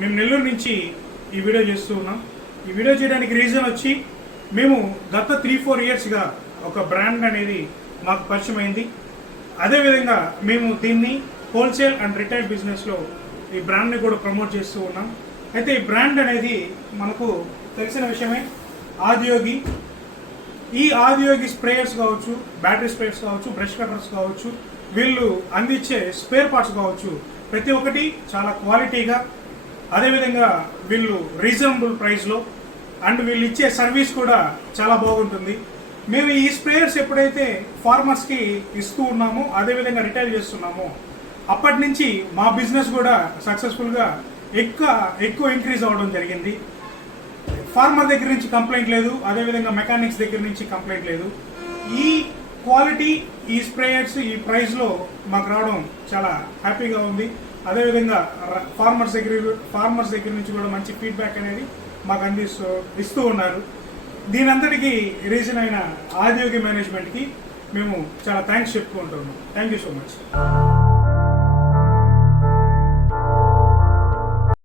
మేము నెల్లూరు నుంచి ఈ వీడియో చేస్తూ ఉన్నాం. ఈ వీడియో చేయడానికి రీజన్ వచ్చి మేము గత 3-4 ఇయర్స్గా ఒక బ్రాండ్ అనేది మాకు పరిచయం అయింది. అదేవిధంగా మేము దీన్ని హోల్సేల్ అండ్ రిటైల్ బిజినెస్లో ఈ బ్రాండ్ని కూడా ప్రమోట్ చేస్తూ ఉన్నాం. అయితే ఈ బ్రాండ్ అనేది మనకు తెలిసిన విషయమే, ఆదియోగి. ఈ ఆదియోగి స్ప్రేయర్స్ కావచ్చు, బ్యాటరీ స్ప్రేయర్స్ కావచ్చు, బ్రష్ కట్టర్స్ కావచ్చు, వీళ్ళు అందించే స్పేర్ పార్ట్స్ కావచ్చు, ప్రతి ఒక్కటి చాలా క్వాలిటీగా, అదేవిధంగా వీళ్ళు రీజనబుల్ ప్రైస్లో అండ్ వీళ్ళు ఇచ్చే సర్వీస్ కూడా చాలా బాగుంటుంది. మేము ఈ స్ప్రేయర్స్ ఎప్పుడైతే ఫార్మర్స్కి ఇస్తూ ఉన్నామో, అదేవిధంగా రిటైల్ చేస్తున్నామో, అప్పటి నుంచి మా బిజినెస్ కూడా సక్సెస్ఫుల్గా ఎక్కువ ఇంక్రీజ్ అవ్వడం జరిగింది. ఫార్మర్ దగ్గర నుంచి కంప్లైంట్ లేదు, అదేవిధంగా మెకానిక్స్ దగ్గర నుంచి కంప్లైంట్ లేదు. ఈ క్వాలిటీ, ఈ స్ప్రేయర్స్, ఈ ప్రైస్లో మాకు రావడం చాలా హ్యాపీగా ఉంది. అదేవిధంగా ఫార్మర్స్ దగ్గర నుంచి కూడా మంచి ఫీడ్బ్యాక్ అనేది మాకు ఇస్తూ ఉన్నారు. దీనంతటికీ రీజన్ అయిన ఆదియోగి మేనేజ్మెంట్కి మేము చాలా థ్యాంక్స్ చెప్పుకుంటున్నాం. Thank you so much.